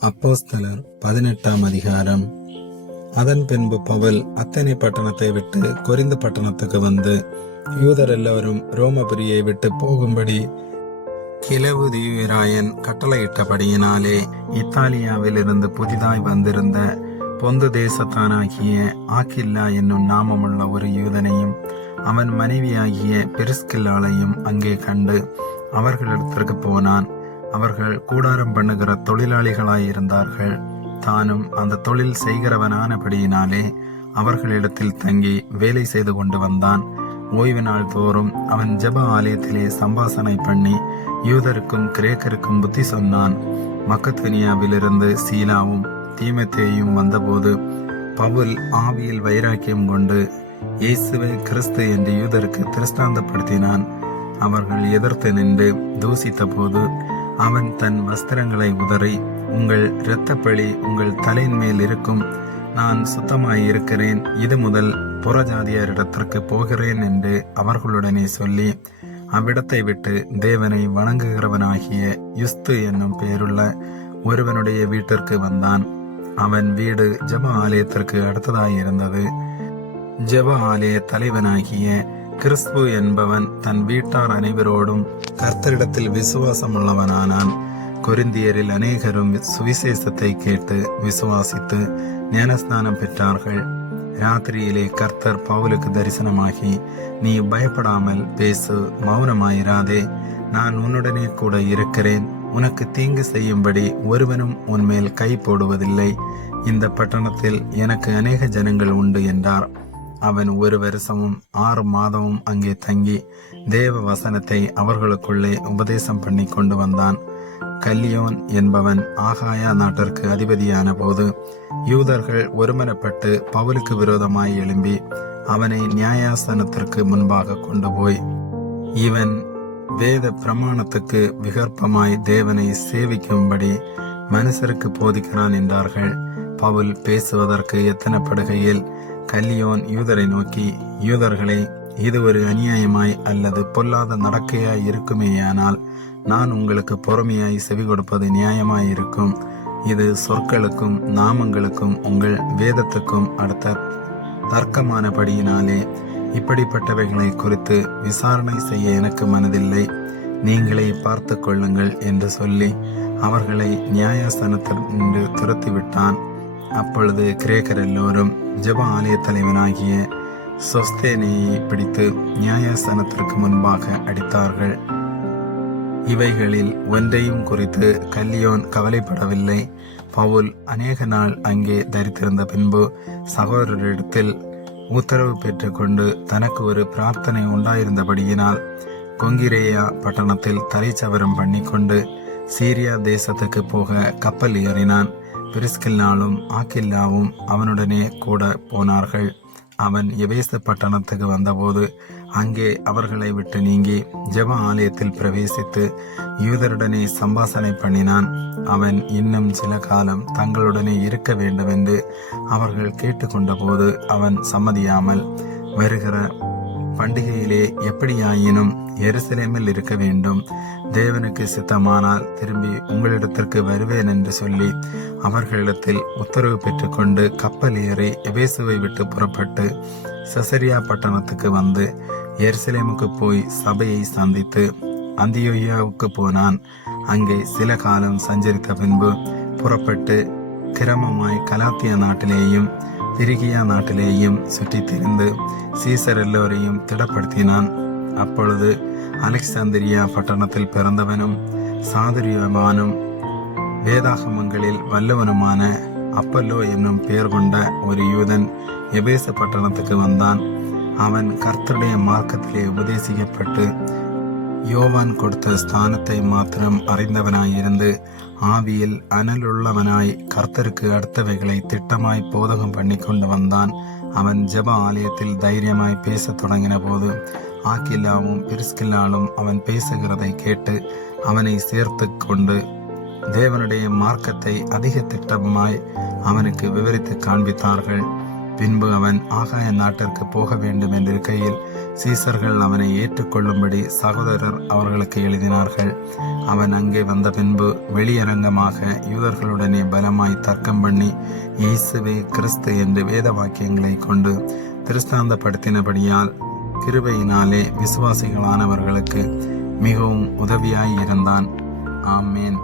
அப்போஸ்தலர் 18ஆம் அதிகாரம். அதன் பின்பு பவுல் அத்தனை பட்டணத்தை விட்டு கொரிந்து பட்டணத்துக்கு வந்து, யூதர் எல்லாரும் ரோமபுரியை விட்டு போகும்படி கிலவுதியுராயன் கட்டளையிட்டபடியினாலே இத்தாலியாவில் இருந்து புதிதாய் வந்திருந்த பொந்து தேசத்தானாகிய ஆக்கில்லா என்னும் நாமமுள்ள ஒரு யூதனையும் அவன் மனைவியாகிய பிரிஸ்கில்லாளையும் அங்கே கண்டு அவர்களிடத்திற்கு போனான். அவர்கள் கூடாரம் பண்ணுகிற தொழிலாளிகளாயிருந்தார்கள். தானும் அந்த தொழில் செய்கிறவனானபடியினாலே அவர்களிடத்தில் தங்கி வேலை செய்து கொண்டு வந்தான். ஓய்வு நாள் தோறும் அவன் ஜெப ஆலயத்திலே சம்பாசனை பண்ணி யூதருக்கும் கிரேக்கருக்கும் புத்தி சொன்னான். மக்கதுனியாவிலிருந்து சீலாவும் தீமோத்தேயும் வந்தபோது பவுல் ஆவியில் வைராக்கியம் கொண்டு இயேசுவே கிறிஸ்து என்று யூதருக்கு திருஷ்டாந்தப்படுத்தினான். அவர்கள் எதிர்த்து நின்று தூசித்த போது அவன் தன் வஸ்திரங்களை உதறி, உங்கள் இரத்தப்பழி உங்கள் தலையின் மேல் இருக்கும், நான் சுத்தமாயிருக்கிறேன், இது முதல் புறஜாதியாரிடத்திற்கு போகிறேன் என்று அவர்களுடனே சொல்லி அவ்விடத்தை விட்டு தேவனை வணங்குகிறவனாகிய யுஸ்து என்னும் பெயருள்ள ஒருவனுடைய வீட்டிற்கு வந்தான். அவன் வீடு ஜெப ஆலயத்திற்கு அடுத்ததாயிருந்தது. ஜெப ஆலய தலைவனாகிய கிறிஸ்து என்பவன் தன் வீட்டார் அனைவரோடும் கர்த்தரிடத்தில் விசுவாசமுள்ளவனானான். கொரிந்தியரில் அநேகரும் சுவிசேஷத்தை கேட்டு விசுவாசித்து ஞானஸ்நானம் பெற்றார்கள். ராத்திரியிலே கர்த்தர் பவுலுக்கு தரிசனமாகி, நீ பயப்படாமல் பேசு, மௌனமாயிராதே, நான் உன்னுடனே கூட இருக்கிறேன், உனக்கு தீங்கு செய்யும்படி ஒருவனும் உன்மேல் கை போடுவதில்லை, இந்த பட்டணத்தில் எனக்கு அநேக ஜனங்கள் உண்டு என்றார். அவன் 1 வருஷமும் 6 மாதமும் அங்கே தங்கி தேவ வசனத்தை அவர்களுக்குள்ளே உபதேசம் பண்ணி கொண்டு வந்தான். கல்லியோன் என்பவன் ஆகாயா நாட்டிற்கு அதிபதியான போது யூதர்கள் ஒருமனப்பட்டு பவுலுக்கு விரோதமாய் எழும்பி அவனை நியாயாசனத்திற்கு முன்பாக கொண்டு போய், இவன் வேத பிரமாணத்துக்கு விகற்பமாய் தேவனை சேவிக்கும்படி மனுஷருக்கு போதிக்கிறான் என்றார்கள். பவுல் பேசுவதற்கு எத்தனைப்படுகையில் கல்லியோன் யூதரை நோக்கி, யூதர்களே, இது ஒரு அநியாயமாய் அல்லது பொல்லாத நடக்கையாய் இருக்குமேயானால் நான் உங்களுக்கு பொறுமையாய் செவி கொடுப்பது நியாயமாயிருக்கும். இது சொற்களுக்கும் நாமங்களுக்கும் உங்கள் வேதத்துக்கும் அடுத்த தர்க்கமானபடியினாலே இப்படிப்பட்டவைகளை குறித்து விசாரணை செய்ய எனக்கு மனதில்லை, நீங்களே பார்த்து கொள்ளுங்கள் என்று சொல்லி அவர்களை நியாயாசனத்தில் நின்று துரத்திவிட்டான். அப்பொழுது கிரேக்கர் எல்லோரும் ஜெப ஆலய தலைவனாகிய சொஸ்தேனேயை பிடித்து நியாயாசனத்திற்கு முன்பாக அடித்தார்கள். இவைகளில் ஒன்றையும் குறித்து கல்லியோன் கவலைப்படவில்லை. பவுல் அநேக நாள் அங்கே தரித்திருந்த பின்பு சகோதரரிடத்தில் உத்தரவு பெற்றுக்கொண்டு தனக்கு ஒரு பிரார்த்தனை உண்டாயிருந்தபடியினால் கொங்கிரேயா பட்டணத்தில் தரைச்சவரம் பண்ணிக்கொண்டு சீரியா தேசத்துக்கு போக கப்பல் ஏறினான். பிரிஸ்கில்லாலும் ஆக்கில்லாவும் அவனுடனே கூட போனார்கள். அவன் எபேசு பட்டணத்துக்கு வந்தபோது அங்கே அவர்களை விட்டு நீங்கி ஜெப ஆலயத்தில் பிரவேசித்து யூதருடனே சம்பாசனை பண்ணினான். அவன் இன்னும் சில காலம் தங்களுடனே இருக்க வேண்டும் என்று அவர்கள் கேட்டுக்கொண்ட போது அவன் சம்மதியாமல், வருகிற பண்டிகையிலே எப்படியாயினும் எருசலேமில் இருக்க வேண்டும், தேவனுக்கு சித்தமானால் திரும்பி உங்களிடத்திற்கு வருவேன் என்று சொல்லி அவர்களிடத்தில் உத்தரவு பெற்றுக்கொண்டு கப்பல் ஏறி எபேசுவை விட்டு புறப்பட்டு செசரியா பட்டணத்துக்கு வந்து எருசலேமுக்கு போய் சபையை சந்தித்து அந்தியோகியாவுக்கு போனான். அங்கே சில காலம் சஞ்சரித்த பின்பு புறப்பட்டு கிரமமாய் கலாத்தியா நாட்டிலேயும் பிரிகியா நாட்டிலேயும் சுற்றி திரிந்து சீசர் எல்லோரையும் திடப்படுத்தினான். அப்பொழுது அலெக்சாந்திரியா பட்டணத்தில் பிறந்தவனும் சாதுரியவானும் வேதாகமங்களில் வல்லவனுமான அப்பல்லோ என்னும் பெயர் கொண்ட ஒரு யூதன் எபேசு பட்டணத்துக்கு வந்தான். அவன் கர்த்தருடைய மார்க்கத்திலே உபதேசிக்கப்பட்டு யோவான் கொடுத்த ஸ்தானத்தை மாத்திரம் அறிந்தவனாயிருந்து ஆவியில் அனலுள்ளவனாய் கர்த்தருக்கு அடுத்தவைகளை திட்டமாய் போதகம் பண்ணி கொண்டு வந்தான். அவன் ஜெப ஆலயத்தில் தைரியமாய் பேசத் தொடங்கின போது ஆக்கில்லாவும் பிரிஸ்கில்லாலும் அவன் பேசுகிறதை கேட்டு அவனை சேர்த்து கொண்டு தேவனுடைய மார்க்கத்தை அதிக திட்டமாய் அவனுக்கு விவரித்து காண்பித்தார்கள். பின்பு அவன் ஆகாய நாட்டிற்கு போக வேண்டும் என்றிருக்கையில் சீசர்கள் அவனை ஏற்றுக்கொள்ளும்படி சகோதரர் அவர்களுக்கு எழுதினார்கள். அவன் அங்கே வந்த பின்பு வெளியரங்கமாக யூதர்களுடனே பலமாய் தர்க்கம் பண்ணி இயேசுவே கிறிஸ்து என்று வேத வாக்கியங்களை கொண்டு திருஸ்தாந்தப்படுத்தினபடியால் கிருபையினாலே விசுவாசிகளானவர்களுக்கு மிகவும் உதவியாய் இருந்தான். ஆமேன்.